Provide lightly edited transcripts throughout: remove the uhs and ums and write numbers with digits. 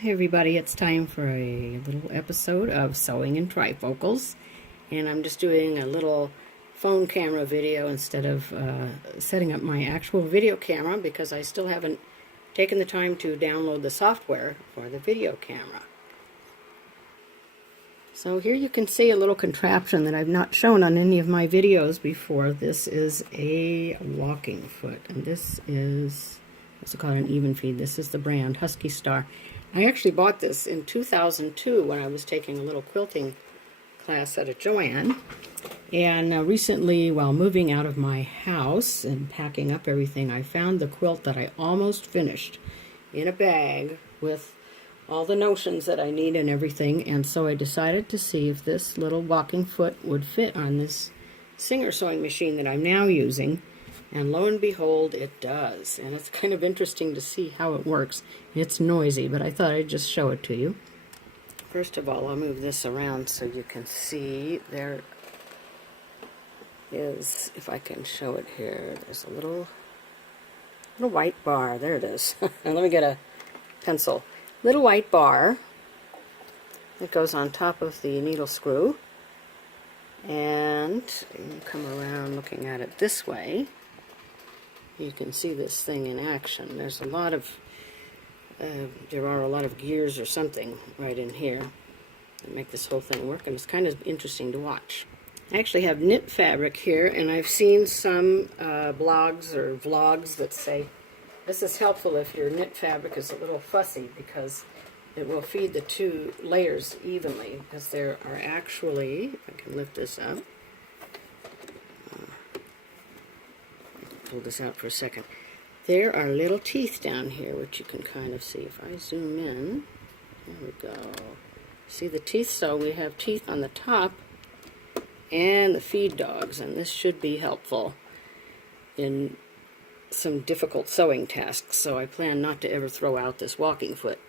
Hey everybody, it's time for a little episode of Sewing in Trifocals, and I'm just doing a little phone camera video instead of setting up my actual video camera because I still haven't taken the time to download the software for the video camera. So here you can see a little contraption that I've not shown on any of my videos before. This is a walking foot, and this is, what's it called, an even feed. This is the brand Husky Star. I actually bought this in 2002 when I was taking a little quilting class at a Joann. And recently, while moving out of my house and packing up everything, I found the quilt that I almost finished in a bag with all the notions that I need and everything. And so I decided to see if this little walking foot would fit on this Singer sewing machine that I'm now using. And lo and behold, it does. And it's kind of interesting to see how it works. It's noisy, but I thought I'd just show it to you. First of all, I'll move this around so you can see. There is, if I can show it here, there's a little white bar. There it is. And let me get a pencil. Little white bar that goes on top of the needle screw. And you come around looking at it this way. You can see this thing in action. There's a lot of, there are a lot of gears or something right in here that make this whole thing work, and it's kind of interesting to watch. I actually have knit fabric here, and I've seen some blogs or vlogs that say this is helpful if your knit fabric is a little fussy because it will feed the two layers evenly, because there are actually, if I can lift this up, pull this out for a second. There are little teeth down here, which you can kind of see. If I zoom in, there we go. See the teeth? So we have teeth on the top and the feed dogs, and this should be helpful in some difficult sewing tasks, so I plan not to ever throw out this walking foot.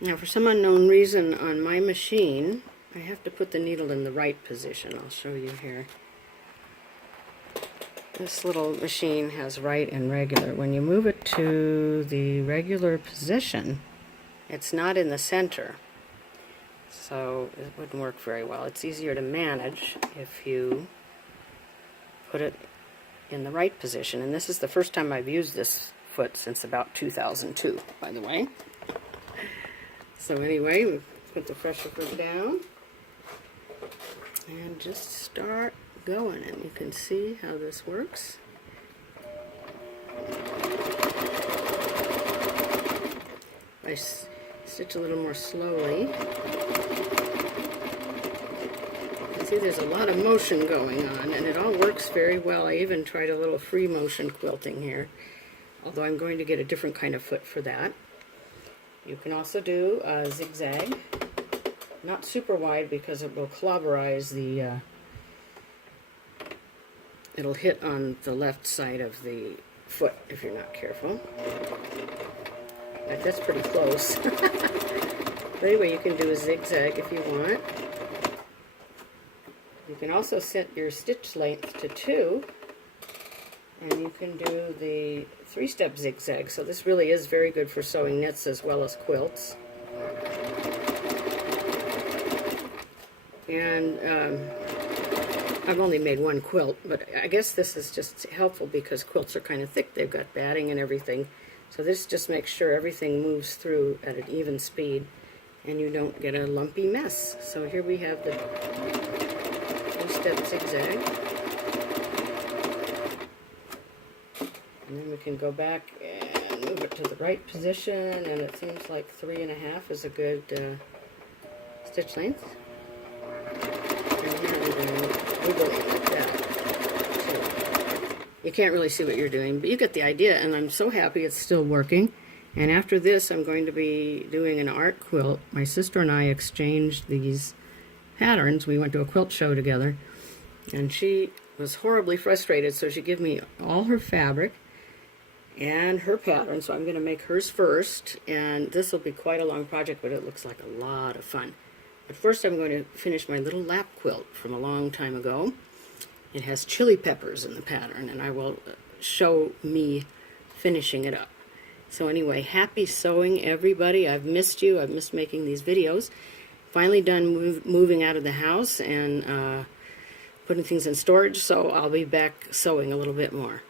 Now, for some unknown reason on my machine, I have to put the needle in the right position. I'll show you here. This little machine has right and regular. When you move it to the regular position, it's not in the center, so it wouldn't work very well. It's easier to manage if you put it in the right position. And this is the first time I've used this foot since about 2002, by the way. So anyway, we put the pressure foot down and just start going, and you can see how this works. I stitch a little more slowly. You can see there's a lot of motion going on, and it all works very well. I even tried a little free motion quilting here, although I'm going to get a different kind of foot for that. You can also do a zigzag, not super wide because it will clobberize the it'll hit on the left side of the foot if you're not careful. Like, that's pretty close. But anyway, you can do a zigzag if you want. You can also set your stitch length to 2, and you can do the 3-step zigzag. So this really is very good for sewing knits as well as quilts. And I've only made one quilt, but I guess this is just helpful because quilts are kind of thick. They've got batting and everything. So this just makes sure everything moves through at an even speed and you don't get a lumpy mess. So here we have the 3-step zigzag. And then we can go back and move it to the right position, and it seems like 3.5 is a good stitch length. Like that. So you can't really see what you're doing, but you get the idea, and I'm so happy it's still working. And after this, I'm going to be doing an art quilt. My sister and I exchanged these patterns. We went to a quilt show together, and she was horribly frustrated, so she gave me all her fabric and her pattern, so I'm going to make hers first, and this will be quite a long project, but it looks like a lot of fun. But first I'm going to finish my little lap quilt from a long time ago. It has chili peppers in the pattern, and I will show me finishing it up. So anyway, happy sewing, everybody. I've missed you. I've missed making these videos. Finally done moving out of the house and putting things in storage, so I'll be back sewing a little bit more.